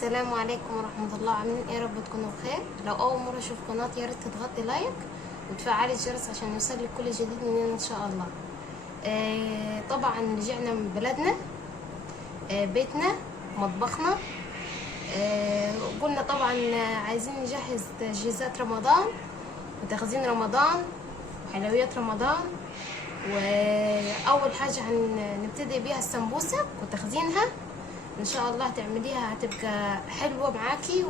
السلام عليكم ورحمة الله. عاملين ايه؟ رب تكونوا بخير. لو اول مرة اشوف قناتي يا ريت تضغطي لايك وتفعلي الجرس عشان يوصلك كل جديد مننا ان شاء الله. طبعا رجعنا من بلدنا، بيتنا، مطبخنا. قلنا طبعا عايزين نجهز تجهيزات رمضان وتخزين رمضان وحلويات رمضان. واول حاجة هنبتدي بيها السمبوسة وتخزينها ان شاء الله. تعمليها هتبقى حلوه معاكي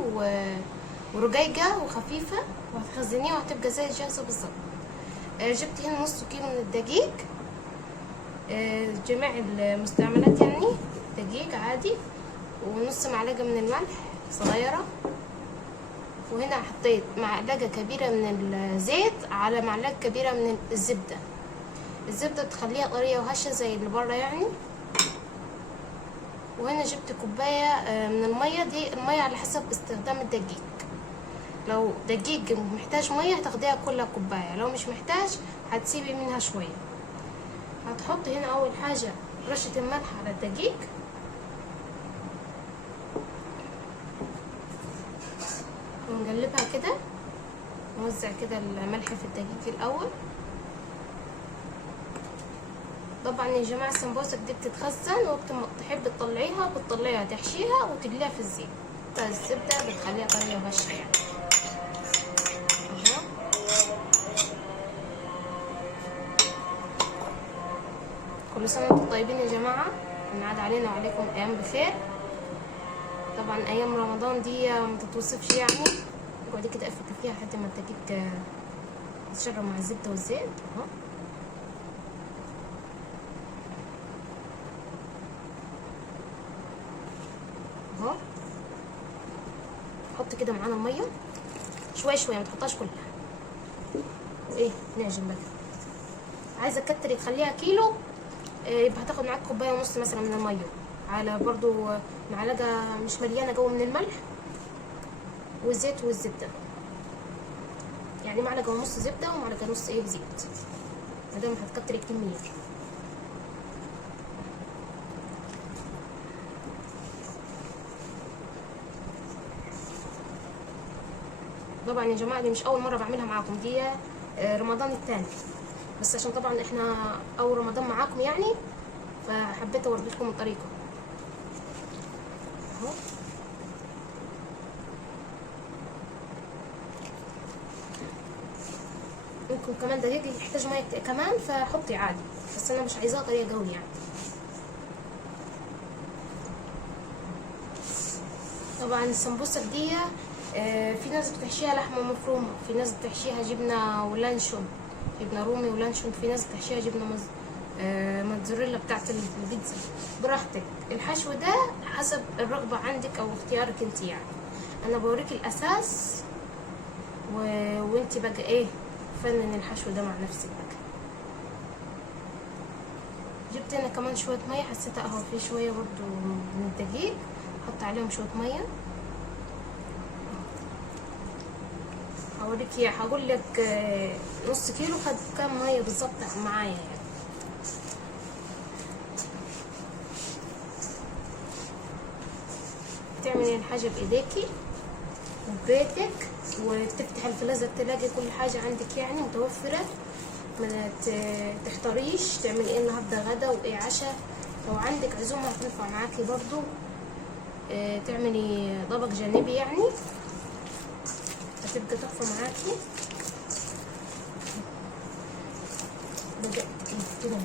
ورقيقه وخفيفه، وهتخزنيها وهتبقى زي الجاهزه بالظبط. جبت هنا نص كيلو من الدقيق، جميع المستعملات يعني دقيق عادي، ونص معلقه من الملح صغيره. وهنا حطيت معلقه كبيره من الزيت على معلقه كبيره من الزبده. الزبده بتخليها طريه وهشه زي اللي بره يعني. وهنا جبت كوبايه من الميه، دي الميه على حسب استخدام الدقيق. لو دقيق محتاج ميه هتاخديها كلها كوبايه، لو مش محتاج هتسيبي منها شويه. هتحط هنا اول حاجه رشه الملح على الدقيق، ونقلبها كده، نوزع كده الملح في الدقيق الاول. طبعا يا جماعه السمبوسك دي بتتخزن، وقت ما تحب تطلعيها بتطلعيها تحشيها وتقليها في الزيت. الزبده بتخليها طريه وهشه يعني. اهو كل سنه وانتم طيبين يا جماعه، ونعاد علينا وعليكم ايام بخير. طبعا ايام رمضان دي ما تتوصفش يعني. اقعدي كده افكي فيها لحد ما الدقيق يتشرب مع الزبده والزيت. اهو اهو حط كده معانا الميه شويه شويه، ما تحطهاش كلها. وايه نعجن بقى. عايزه تكتري تخليها كيلو، يبقى هتاخد معاك كوبايه ونص مثلا من الميه، على برضو معلقه مش مليانه جوه من الملح والزيت والزبده، يعني معلقه ونص زبده ومعلقه ونص زيت، مادام هتكتري الكميه. طبعا يا جماعه دي مش اول مره بعملها معاكم، دي رمضان الثاني، بس عشان طبعا احنا اول رمضان معاكم يعني، فحبيت اوريكم الطريقه. اهو ممكن كمان دقيق يحتاج ميه كمان فحطي عادي، بس انا مش عايزاها طريه قوي يعني. طبعا السمبوسك دي في ناس بتحشيها لحمه مفرومه، في ناس بتحشيها جبنه ولانشون، جبنه رومي ولانشون، في ناس بتحشيها جبنه موتزاريلا بتاعت البيتزا. براحتك، الحشو ده حسب الرغبه عندك او اختيارك انت يعني. انا بوريك الاساس وانت بقى ايه فنن الحشو ده مع نفسك بقى. جبت هنا كمان شويه ميه، حسيتها اهو في شويه برضو من الدقيق، حط عليهم شويه ميه. هوريك هقول لك نص كيلو خد كام ميه بالظبط معايا يعني. تعملي الحاجه بايديكي وبيتك، وتفتح الفريزر تلاقي كل حاجه عندك يعني متوفره، ما تحتاريش تعملي ايه النهارده غدا وايه عشاء. لو عندك عزومه هتنفع معاكي برضو، تعملي طبق جانبي يعني، هتبقى تحفه معاكي. بدأت كده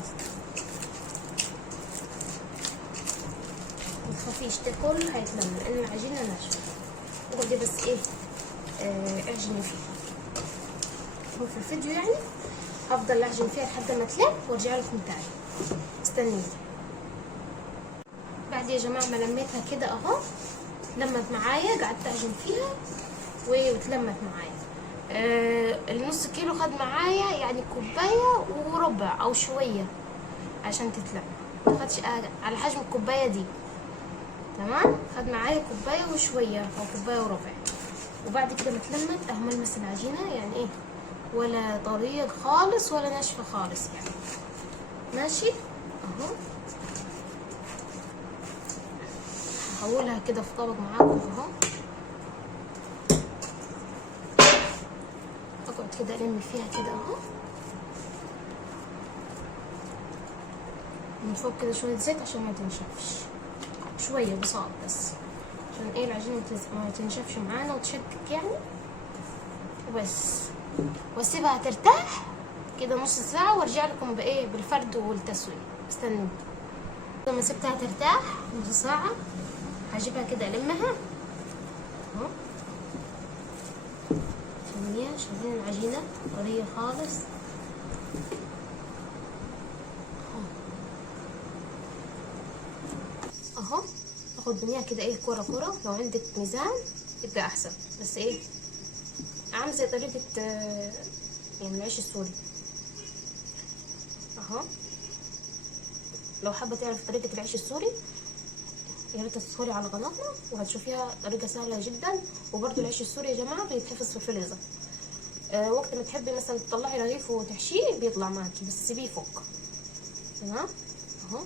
متخافيش تاكل هيتلم لان العجينه ناشفه. اقعدي بس اعجني فيها. هو في الفيديو يعني هفضل اعجن فيها لحد ما تلم وارجع لكم تاني، استنوني. بعد يا جماعه ما لميتها كده اهو، لمت معايا، قعدت اعجن فيها واتلمت معايا. النص كيلو خد معايا يعني كوبايه وربع او شويه عشان تتلم، مخدش على حجم الكوبايه دي. تمام، خد معايا كوبايه وشويه او كوبايه وربع. وبعد كده ما اتلمت اهو ملمس العجينه يعني ايه، ولا طريه خالص ولا ناشفه خالص يعني، ماشي اهو. هحولها كده في طبق معاكم اهو. اقعد كده الم فيها كده اهو من فوق كده شويه زيت عشان ما تنشفش، شويه بساط بس عشان ايه العجينه ما تنشفش معانا وتشكك يعني. وبس، واسيبها ترتاح كده نص ساعه وارجع لكم بايه بالفرد والتسويه. استنوا لما سبتها ترتاح نص ساعه هجيبها كده المها اهو. شايفين العجينه طريه خالص اهو. اخد منيها كده ايه كوره كوره، لو عندك ميزان يبقى احسن، بس ايه عامل زي طريقه يعني العيش السوري اهو. لو حابه تعرف طريقه العيش السوري يا ريت تدخلي على قناتنا وهتشوفيها طريقه سهله جدا. وبرده العيش السوري يا جماعه بيتحفظ في الفريزر، وقت ما تحبي مثلا تطلعي رغيف وتحشيه بيطلع معاكي، بس سيبيه فوق تمام اهو.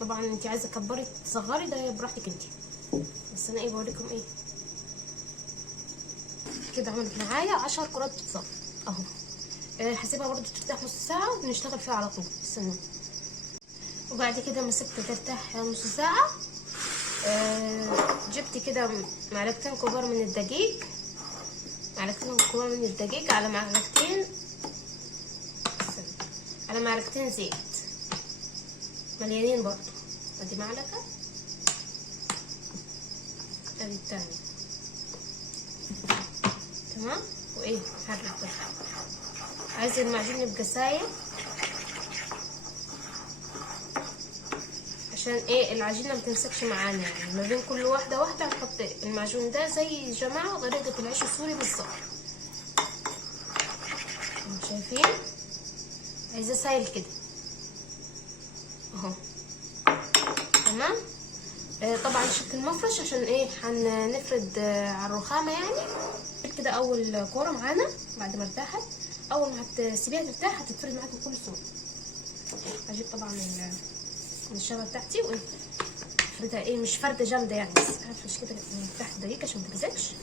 طبعا انت عايزه تكبري تصغري ده براحتك انت، بس انا ايه بوريكم ايه كده. عملت معايا 10 كرات بيتزا اهو. هسيبها برضو ترتاح نص ساعه ونشتغل فيها على طول. استنوا. وبعد كده ما سبتها ترتاح نص ساعه جبت كده معلقتين كبار من الدقيق، معلقتين كبار من الدقيق على معلقتين زيت مليانين برضو. ادي معلقه ادي التاني تمام. وايه حرك بس، عايز المعجون يبقى سايل عشان ايه العجينه ما تمسكش معانا، يعني ما بين كل واحده هنحط المعجون ده زي يا جماعه طريقه العيش السوري بالظبط. شايفين عايزاه سايل كده اهو تمام. طبعا شكل مفرش عشان ايه هنفرد على الرخامه يعني كده. اول كوره معانا بعد ما ارتاحت، اول ما هتسيبيها ترتاح هتتفرد معاكي بكل سهوله. هجيب طبعا الشبكه بتاعتي وافردها ايه مش فرده جامده يعني، بس هفرش كده من تحت دقيقه عشان ما تلزقش.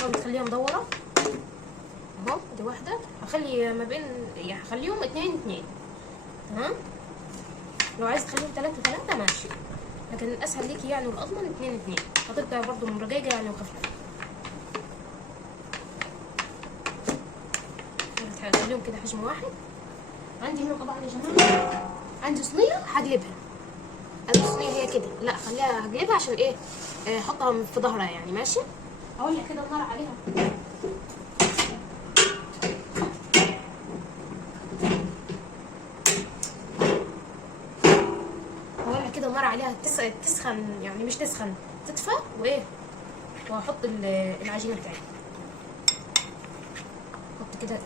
حاولي تخليها مدوره اهو. دي واحده هخلي ما بين يعني هخليهم 2 تمام. لو عايز تخليهم 3 ماشي، لكن الاسهل ليكي يعني والاضمن 2 هتبقى برضو مرقيقه يعني وخفيفه. هخليهم كده حجم واحد. عندي هنا طبعا يا جماعه عندي صينيه هقلبها. عندي صينيه هي كده، لا خليها هقلبها عشان ايه احطها في ظهرها يعني ماشي. اولع كده النار عليها كده النار عليها تسخن يعني مش تسخن تدفى وايه. وهحط العجينه بتاعتي، احط كده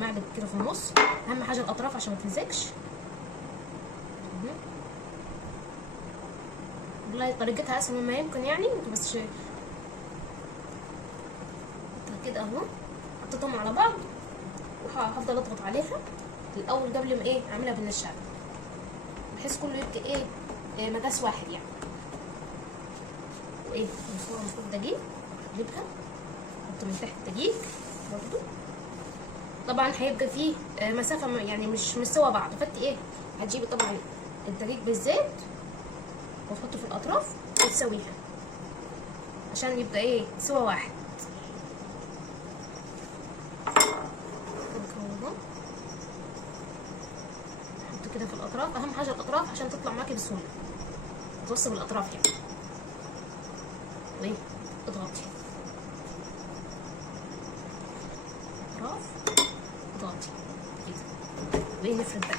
معلقه كده في النص، اهم حاجه الاطراف عشان ما تلزقش. والله طريقتها اسهل مما يمكن يعني، بس كده اهو حطيتهم على بعض وهفضل اضغط عليها الاول قبل ما ايه اعملها بالنشابه بحيث كله يبقى ايه مقاس واحد يعني. وايه من فوق دقيق اقلبها، احط من تحت دقيق برضو. طبعا هيبقى فيه مسافه يعني مش سوا بعض، فانت ايه هتجيبي طبعا الدقيق بالزيت وتحطه في الاطراف وتسويها عشان يبقى ايه سوا واحد. حط كده في الاطراف، اهم حاجه الاطراف عشان تطلع معاكي بسهوله، توصل الاطراف يعني. وايه اضغطي اطراف اضغطي كده وايه نفرد بقى.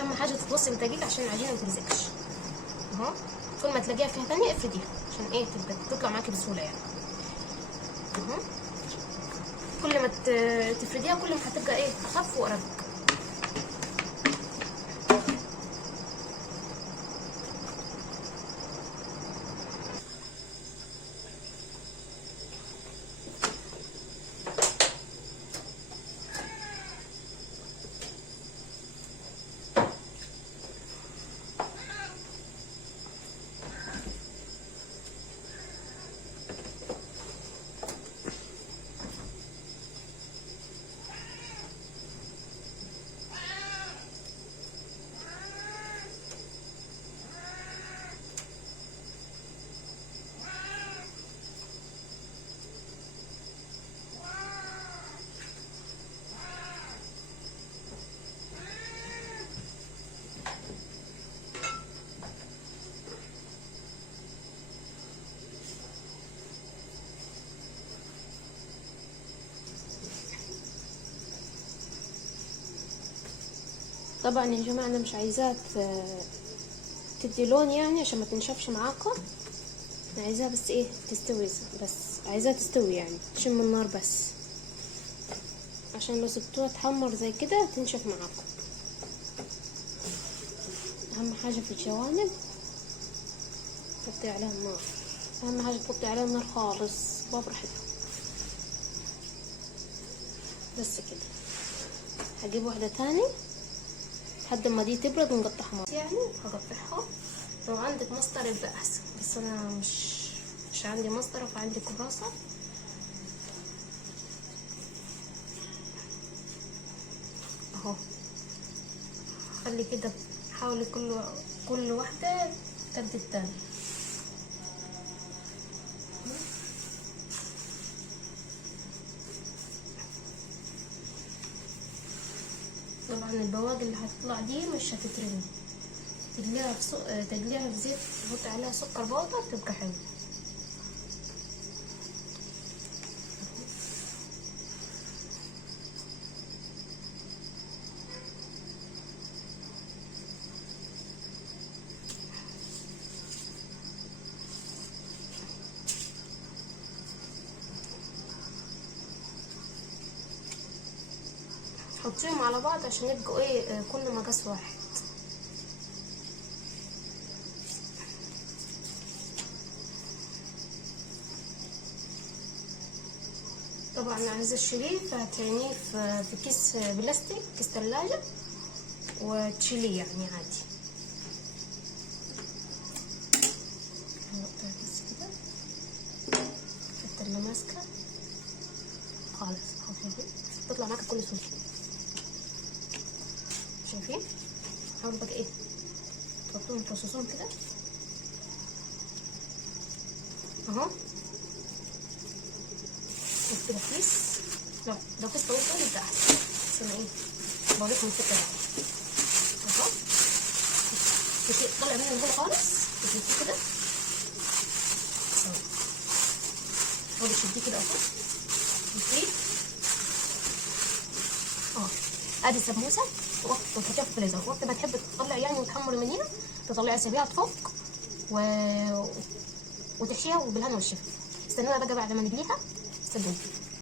اهم حاجه تتوصل الدقيق عشان العجينه ما تلزقش اهو. كل ما تلاقيها فيها تانية افرديها عشان ايه تطلع معاكي بسهوله يعني اهو. كل ما تفرديها كل ما هتبقى ايه اخف وارق. طبعا يا جماعه انا مش عايزاها تدي لون يعني عشان ما تنشفش معاكم، انا عايزاها بس ايه تستوي، بس عايزاها تستوي يعني تشم النار بس، عشان لو سبتوها تحمر زي كده تنشف معاكم. اهم حاجه في الجوانب حطي عليها النار، اهم حاجه تحطي عليها النار خالص براحتها بس كده. هجيب واحده تاني لحد ما دي تبرد ونقطعها يعني هقطعها. لو عندك مسطره يبقى احسن، بس انا مش عندي مسطره فعندي كراسه اهو. خلي كده حاولي كل واحده قد التانية. طبعا البواقي اللي هتطلع دي مش هتترمي، تقليها في زيت، تحطي عليها سكر بودرة تبقى حلوه. حطيهم على بعض عشان يبقوا ايه كل مقاس واحد. طبعا عايزه تشيليه فهتعينيه في كيس بلاستيك، كيس ثلاجه، وتشيليه يعني عادي. هنقطع بس كده حتى اللي ماسكه خالص اهو، شايفين تطلع معاك بكل سهوله. شايفين؟ حاولوا بقى ايه تحطوهم ترصصوهم كده اهو. كده كيس، لو كيس طويل شويه يبقى احسن، بس انا ايه بوريكم الفكره اهو. طلع منه الجوه خالص تشديه كده اهو، حاولي تشديه كده اهو اهو. ادي سموسه وتحطيها في الفريزر، وقت ما تحب تطلع يعني وتحمر المدينه تطلعي سيبيها تفك وتحشيها وبالهنا والشفا. استنونا بقى بعد ما نقليها، استنوني.